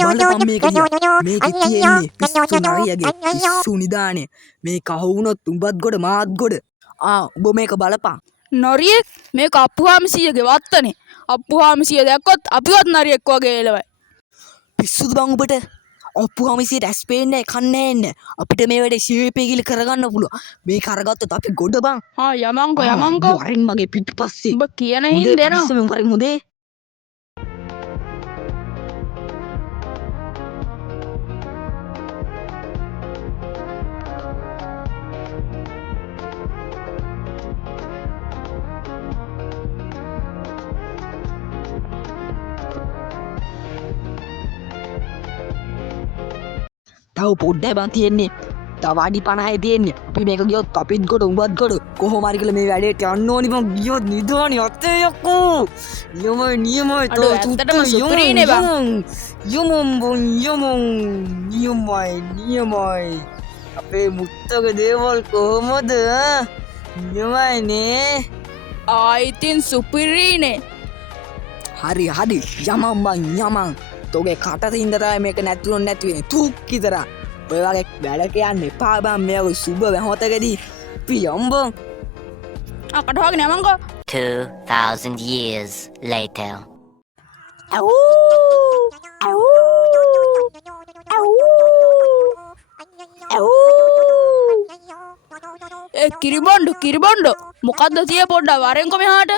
බලපන් මේක දිහා. මේකේ තියෙන්නේ පිස්සු නරියගේ පිස්සු නිදානේ. මේක අහුවුනොත් උඹත් ගොඩ මාත් ගොඩ. උඹ මේක බලපන්. නරියෙක් මේක අප්පුහාමිසියගේ වත්තනේ. අප්පුහාමිසිය දැක්කොත් අපිවත් නරියෙක් වගේ එළවයි. පිස්සුද බං උඹට? අප්පුහාමිසියට ඇස් පේන්නේ කන්නේ නැහැ. අපිට මේ වැඩේ ෂේප් එකකින් කරගන්න පුළුවන්. මේක අරගත්තොත් අපි ගොඩ බං. යමංකෝ. වරින් මගේ පිටිපස්සේ. උඹ කියන හින්දා එනවා. පිස්සුම වරින් මුදේ. තව පොඩ්ඩයි බං තියෙන්නේ. තව අඩි 50යි තියෙන්නේ. අපි මේක ගියොත් අපිත් ගොඩ උඹත් ගොඩ. කොහොම හරි කියලා මේ වැඩේට යන්න ඕනි බං. ගියොත් නිදානේ අතේ යකෝ. නියමයි අඩෝ ඇත්තටම සුපිරීනේ බං. නියමයි. අපේ මුත්තගේ දේවල් කොහොමද? නියමයිනේ. ඉතින් සුපිරීනේ. හරි යමන් බං යමන්. තෝගේ කට තින්ද තමයි මේක නැතුනොත් නැති වෙන්නේ. තුක් විතරක්. ඔය වගේ වැඩ කියන්න එපා බං. මේක සුබ මොහොතකදී අපි යම් බං. කට හොගෙන යමංකෝ. 2,000 years later. කිරිබොන්ඩෝ මොකද්ද තිය පොඩ්ඩක් වරෙන්කො මෙහාට.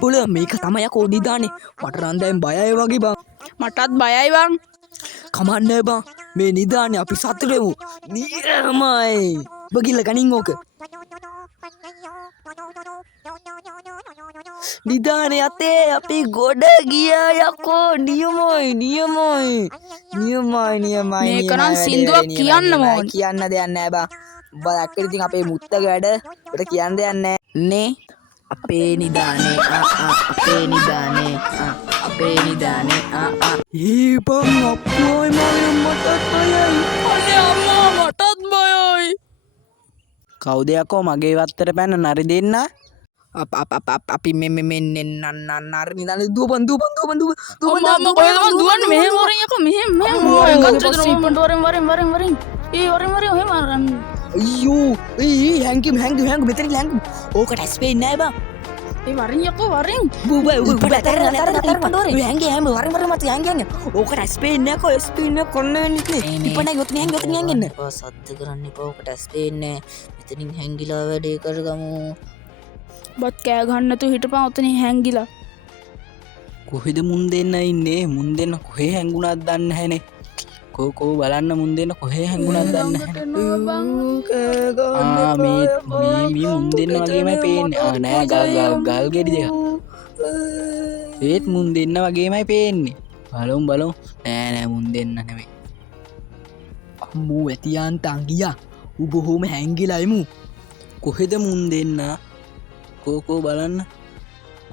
බොල මේක තමයි යකෝ නිදානේ. මට නම් දැන් බයයි වගේ බං. මටත් බයයි බං. කමන්නේ බං. මේ නිදානේ අපි සතුටු වෙමු. නියමයි. බගිල්ල ගනින් ඕක. නිදානේ අතේ අපි ගොඩ ගියා යකෝ. නියමයි. මේක නම් සින්දුවක් කියන්න ඕන. කියන්න දෙයක් නැහැ බං. උඹ දැක්කද ඉතින් අපේ මුත්තගේ වැඩ. උඹට කියන්න දෙයක් නැහැ නේ. අපේ නිදානේ අපේ නිදානේ බං අප්පෝයි මටත් බයයි. අනේ අම්මා මටත් බයයි. කවුද යකෝ මගේ වත්තට පැන නරි දෙන්න? අපි මේ නරි නිදානේ දුවපන්. අම්මා කොහෙද මං දුවන්නේ? මෙහෙම වරෙන් යකෝ මෙහෙම ගත්ත ඉපන්ට වරෙන් ඔහෙම අරන්. අයියෝ හැංගිම මෙතන හැංගිම. ඕකට ඇස් පේන්නේ නැහැ බං. වරින් යකෝ වරින්. උඹට හැංගිම වරින් මත හැංගියන්නේ. ඕකට ඇස් පේන්නේ නැහැ. ඇස් පේන්නේ කොන්න වෙන්නේ ඉපණයි යොතන හැංගෙන්න. සද්ද කරන්න එපා. ඕකට ඇස් පේන්නේ මෙතනින් හැංගිලා වැඩේ කරගමු. බත් කෑ ගහන්න නැතුව හිටපන් ඔතනින් හැංගිලා. කොහෙද මුන් දෙන්න ඉන්නේ? මුන් දෙන්න කොහේ හැංගුණාද දන්නේ නැහනේ. කෝ බලන්න මුන් දෙන්න කොහේ හැංගුණාද දන්නේ නැහැ. මේ මුන් දෙන්න වගේමයි පේන්නේ. නෑ ගල් ගෙඩි දෙක. ඒත් මුන් දෙන්න වගේමයි පේන්නේ. බලමු. නෑ මුන් දෙන්න නෙවෙයි. අම්මෝ ඇතියාන්තන් ගියා. බොහොම හැංගිලා එමු. කොහෙද මුන් දෙන්න? කෝ බලන්න.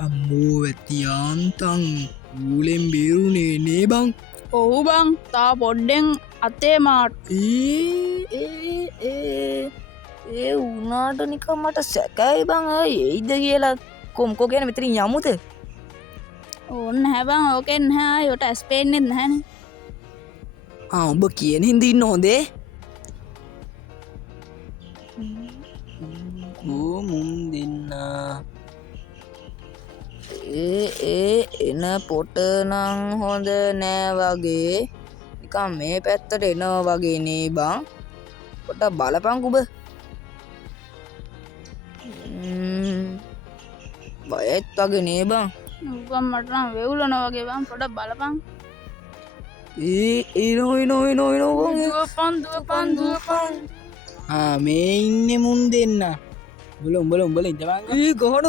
අම්මෝ ඇතියාන්තන් ඌලෙන් බේරුනේ නේ බං. ඔව් බං තා පොඩ්ඩෙන් අතේ මාට්. ඒ උනාට නිකන් මට සැකයි බං. එයිද කියලා කොම්කෝ කියන මෙතනින් යමුද? ඕන්න නැහැ බං. ඕකෙන් නැහැ. යොට ඇස් පේන්නේ නැහනේ. උඹ කියන හින්දා ඉන්න හොඳේ. මුන් දෙන්න එන පොට නම් හොඳ නෑ වගේ. නිකන් මේ පැත්තට එනවා වගේ නේ බං. පොඩ්ඩක් බලපන් උඹ. බයත් වගේ නේ බං. උගම් මට නම් වෙවුලනවා වගේ බං. පොඩ්ඩක් බලපන්. දුවපන්. මේ ඉන්නේ මුන් දෙන්න. උඹල ඉඳපන්. ගහන